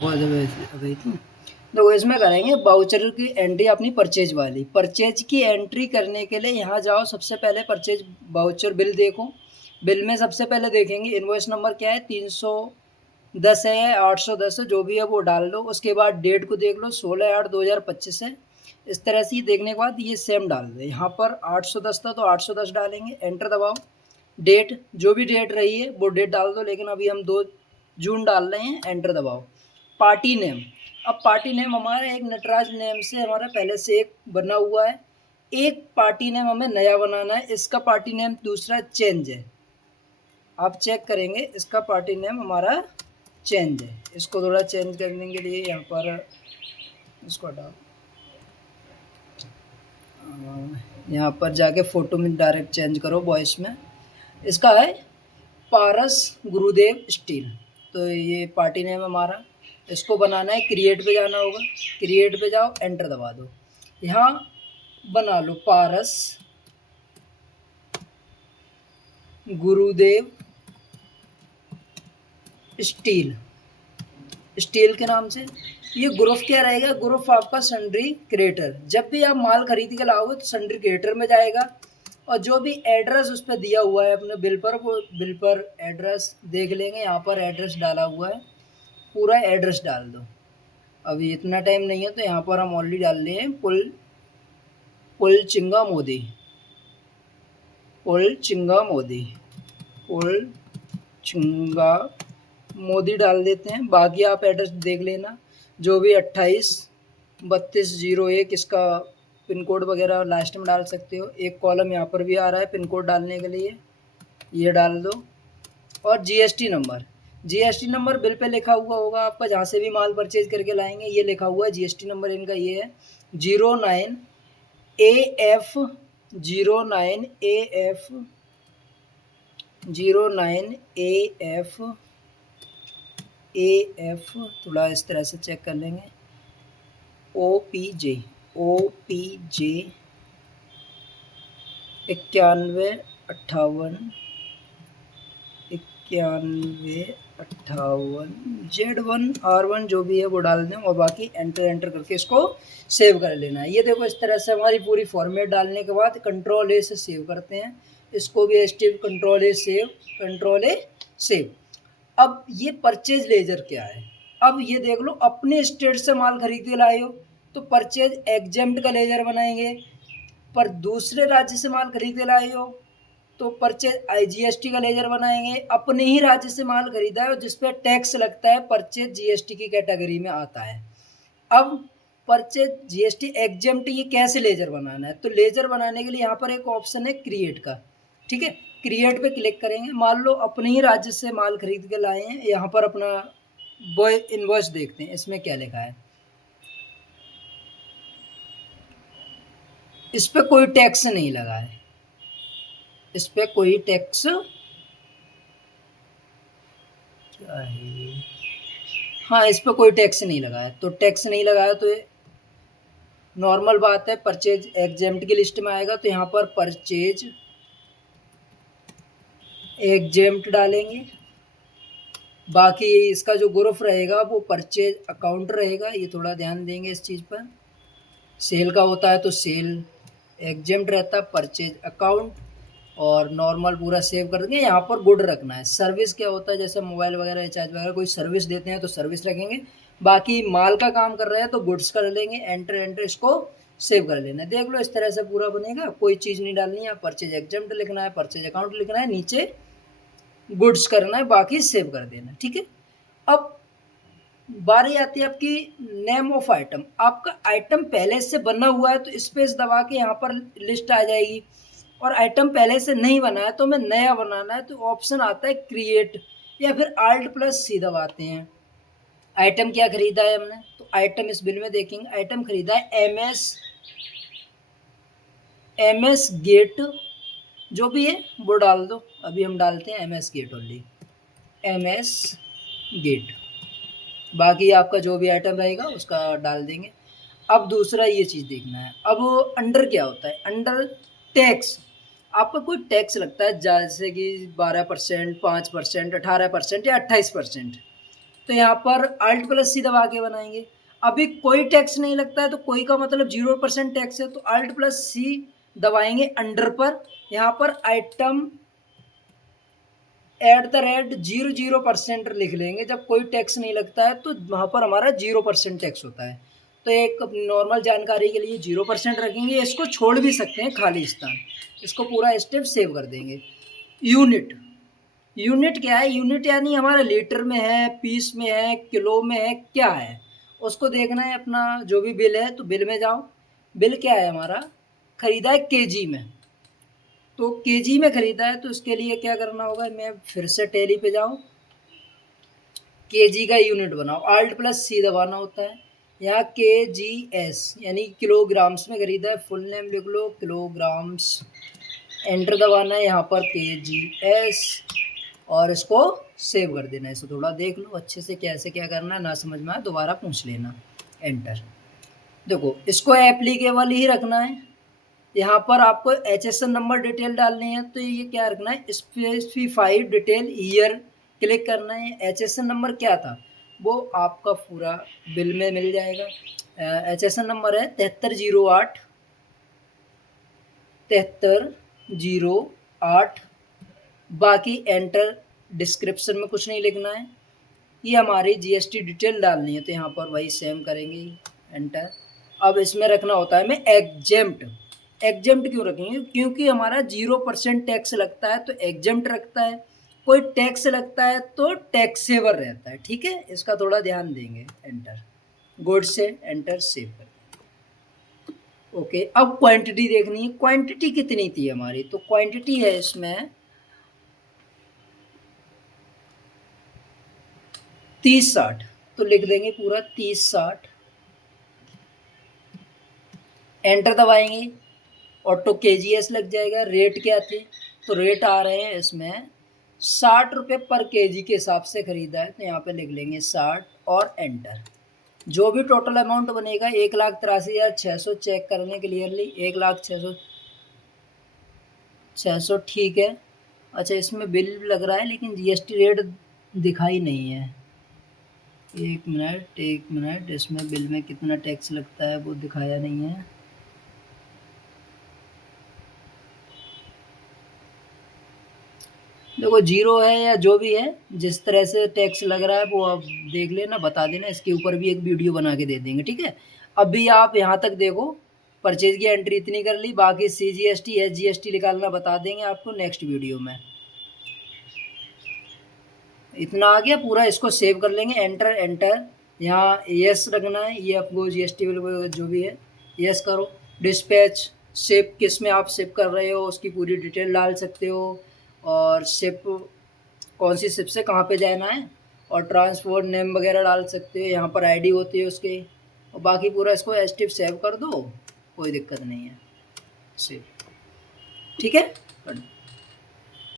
अभी तो इसमें करेंगे वाउचर की एंट्री अपनी परचेज वाली। परचेज की एंट्री करने के लिए यहाँ जाओ, सबसे पहले परचेज वाउचर बिल देखो। बिल में सबसे पहले देखेंगे इनवॉइस नंबर क्या है, 310 है, 810 है, जो भी है वो डाल दो। उसके बाद डेट को देख लो, 16/8/2025 है। इस तरह से देखने के बाद ये सेम डाल दो। यहाँ पर 810 था तो 810 डालेंगे, एंटर दबाओ। डेट जो भी डेट रही है वो डेट डाल दो, लेकिन अभी हम 2 जून डाल रहे हैं, एंटर दबाओ। पार्टी नेम, अब पार्टी नेम हमारा एक नटराज नेम से हमारा पहले से एक बना हुआ है, एक पार्टी नेम हमें नया बनाना है। इसका पार्टी नेम दूसरा चेंज है, आप चेक करेंगे इसका पार्टी नेम हमारा चेंज है। इसको थोड़ा चेंज करने के लिए यहाँ पर इसको हटाओ, यहाँ पर जाके फ़ोटो में डायरेक्ट चेंज करो वॉइस में। इसका है पारस गुरुदेव स्टील, तो ये पार्टी नेम हमारा। इसको बनाना है, क्रिएट पे जाना होगा, क्रिएट पे जाओ, एंटर दबा दो। यहाँ बना लो पारस गुरुदेव स्टील, स्टील के नाम से। ये ग्रुप क्या रहेगा, ग्रुप आपका सन्ड्री क्रिएटर। जब भी आप माल खरीद के लाओगे तो सन्ड्री क्रिएटर में जाएगा, और जो भी एड्रेस उस पर दिया हुआ है अपने बिल पर, वो बिल पर एड्रेस देख लेंगे। यहाँ पर एड्रेस डाला हुआ है, पूरा एड्रेस डाल दो। अभी इतना टाइम नहीं है तो यहाँ पर हम ऑलरेडी डाल रहे हैं पुलचिंगा मोदी, पुलचिंगा मोदी, पुलचिंगा मोदी डाल देते हैं। बाकी आप एड्रेस देख लेना, जो भी 283201 इसका पिन कोड वगैरह लास्ट में डाल सकते हो। एक कॉलम यहाँ पर भी आ रहा है पिन कोड डालने के लिए, ये डाल दो। और GST number, GST number bill pay लिखा हुआ होगा आपका, जहाँ से भी माल परचेज करके लाएंगे ये लिखा हुआ है। जीएसटी नंबर इनका ये है 09AF 09AF थोड़ा इस तरह से चेक कर लेंगे। OPJ 9158 Z1R1 जो भी है वो डाल दें, और बाकी एंटर करके इसको सेव कर लेना है। ये देखो इस तरह से हमारी पूरी फॉर्मेट डालने के बाद कंट्रोल ए से सेव करते हैं। इसको भी स्टेप कंट्रोल ए सेव। अब ये परचेज लेजर क्या है, अब ये देख लो, अपने स्टेट से माल खरीद के लाए हो तो परचेज एग्जेम्प्ट का लेजर बनाएंगे, पर दूसरे राज्य से माल खरीद के लाए हो तो परचेज IGST का लेजर बनाएंगे। अपने ही राज्य से माल खरीदा है और जिस पर टैक्स लगता है, परचेज GST की कैटेगरी में आता है। अब परचेज GST एग्जेम्प्ट ये कैसे लेजर बनाना है, तो लेजर बनाने के लिए यहाँ पर एक ऑप्शन है क्रिएट का, ठीक है। क्रिएट पे क्लिक करेंगे, मान लो अपने ही राज्य से माल खरीद के लाए हैं। यहाँ पर अपना इनवॉइस देखते हैं, इसमें क्या लिखा है। इस पे कोई टैक्स नहीं लगा है, इस पे कोई टैक्स क्या है, हाँ इस पे कोई टैक्स नहीं लगा है। तो टैक्स नहीं लगा है तो नॉर्मल बात है, परचेज एग्जेम्प्ट की लिस्ट में आएगा। तो यहाँ पर परचेज एग्जेम्प्ट डालेंगे। बाकी इसका जो ग्रुप रहेगा वो परचेज अकाउंट रहेगा, ये थोड़ा ध्यान देंगे इस चीज़ पर। सेल का होता है तो सेल एग्जेम्प्ट रहता है, परचेज अकाउंट, और नॉर्मल पूरा सेव कर देंगे। यहाँ पर गुड रखना है। सर्विस क्या होता है, जैसे मोबाइल वगैरह रिचार्ज वगैरह कोई सर्विस देते हैं तो सर्विस रखेंगे। बाकी माल का काम कर रहे हैं तो गुड्स कर लेंगे, एंटर इसको सेव कर लेना है। देख लो इस तरह से पूरा बनेगा, कोई चीज़ नहीं डालनी है। परचेज एग्जेम्प्ट लिखना है, परचेज अकाउंट लिखना है, नीचे गुड्स करना है, बाकी सेव कर देना, ठीक है। अब बारी आती है आपकी नेम ऑफ आइटम। आपका आइटम पहले से बना हुआ है तो स्पेस दबा के यहाँ पर लिस्ट आ जाएगी, और आइटम पहले से नहीं बना है तो हमें नया बनाना है तो ऑप्शन आता है क्रिएट, या फिर Alt+C दबाते हैं। आइटम क्या खरीदा है हमने, तो आइटम इस बिल में देखेंगे, आइटम खरीदा है MS गेट, जो भी है वो डाल दो। अभी हम डालते हैं MS gate only, MS gate. बाकी आपका जो भी आइटम रहेगा उसका डाल देंगे। अब दूसरा ये चीज़ देखना है, अब अंडर क्या होता है, अंडर टैक्स। आपका कोई टैक्स लगता है जैसे कि 12%, 5%, 18% या 28%। तो यहाँ पर Alt प्लस C दबा के बनाएंगे। अभी कोई टैक्स नहीं लगता है, तो कोई का मतलब 0% टैक्स है, तो Alt प्लस C दबाएंगे अंडर पर, यहाँ पर आइटम @00% लिख लेंगे। जब कोई टैक्स नहीं लगता है तो वहाँ पर हमारा 0% टैक्स होता है। तो एक नॉर्मल जानकारी के लिए 0% रखेंगे, इसको छोड़ भी सकते हैं खाली स्थान। इसको पूरा स्टेप सेव कर देंगे। यूनिट, यूनिट क्या है? यूनिट यानी हमारा लीटर में है, पीस में है, किलो में है, क्या है उसको देखना है। अपना जो भी बिल है तो बिल में जाओ। बिल क्या है हमारा? खरीदा है केजी में, तो केजी में खरीदा है, तो इसके लिए क्या करना होगा? मैं फिर से टैली पे जाऊँ, केजी का यूनिट बनाओ, Alt प्लस C दबाना होता है। यहाँ KGS यानी किलोग्राम्स में खरीदा है, फुल नेम लिख लो किलोग्राम्स, एंटर दबाना है यहाँ पर KGS, और इसको सेव कर देना है। इसको थोड़ा देख लो अच्छे से कैसे क्या करना है, ना समझ में आए दोबारा पूछ लेना। एंटर। देखो इसको एप्लीकेबल ही रखना है। यहाँ पर आपको HSN नंबर डिटेल डालनी है, तो ये क्या रखना है? स्पेसिफाइड डिटेल ईयर क्लिक करना है। HSN नंबर क्या था वो आपका पूरा बिल में मिल जाएगा। HSN नंबर है 7308 7308। बाकी एंटर। डिस्क्रिप्शन में कुछ नहीं लिखना है, ये हमारी GST डिटेल डालनी है, तो यहाँ पर वही सेम करेंगे, एंटर। अब इसमें रखना होता है हमें एग्जेम्प्ट। एग्जेम्प्ट क्यों रखेंगे? क्योंकि हमारा 0% टैक्स लगता है तो एग्जेम्प्ट रखता है, कोई टैक्स लगता है तो टैक्सेबल रहता है। ठीक है, इसका थोड़ा ध्यान देंगे। एंटर, गुड से एंटर, सेव कर। ओके, अब क्वांटिटी देखनी है। क्वांटिटी कितनी थी हमारी? तो क्वांटिटी है इसमें 30-60, तो लिख देंगे पूरा 30-60, एंटर दबाएंगे, ऑटो KGS लग जाएगा। रेट क्या थे? तो रेट आ रहे हैं इसमें 60 रुपये पर केजी के हिसाब से खरीदा है, तो यहाँ पे लिख लेंगे 60 और एंटर। जो भी टोटल अमाउंट बनेगा 1,83,600 चेक करने क्लियरली, 1,06,600 ठीक है। अच्छा, इसमें बिल लग रहा है लेकिन GST रेट दिखाई नहीं है। एक मिनट, इसमें बिल में कितना टैक्स लगता है वो दिखाया नहीं है। देखो 0 है या जो भी है, जिस तरह से टैक्स लग रहा है वो आप देख लेना, बता देना। इसके ऊपर भी एक वीडियो बना के दे देंगे, ठीक है। अभी आप यहाँ तक देखो, परचेज की एंट्री इतनी कर ली, बाकी CGST SGST निकालना बता देंगे आपको नेक्स्ट वीडियो में। इतना आ गया पूरा, इसको सेव कर लेंगे। एंटर एंटर, यहाँ यस रखना है, ये आपको GST जो भी है यस करो। डिस्पैच शिप किस में आप शिप कर रहे हो उसकी पूरी डिटेल डाल सकते हो, और शिप कौन सी शिप से कहाँ पे जाना है, और ट्रांसपोर्ट नेम वगैरह डाल सकते हो। यहाँ पर ID होती है उसके, और बाकी पूरा इसको एसटिप सेव कर दो, कोई दिक्कत नहीं है। सेव, ठीक है।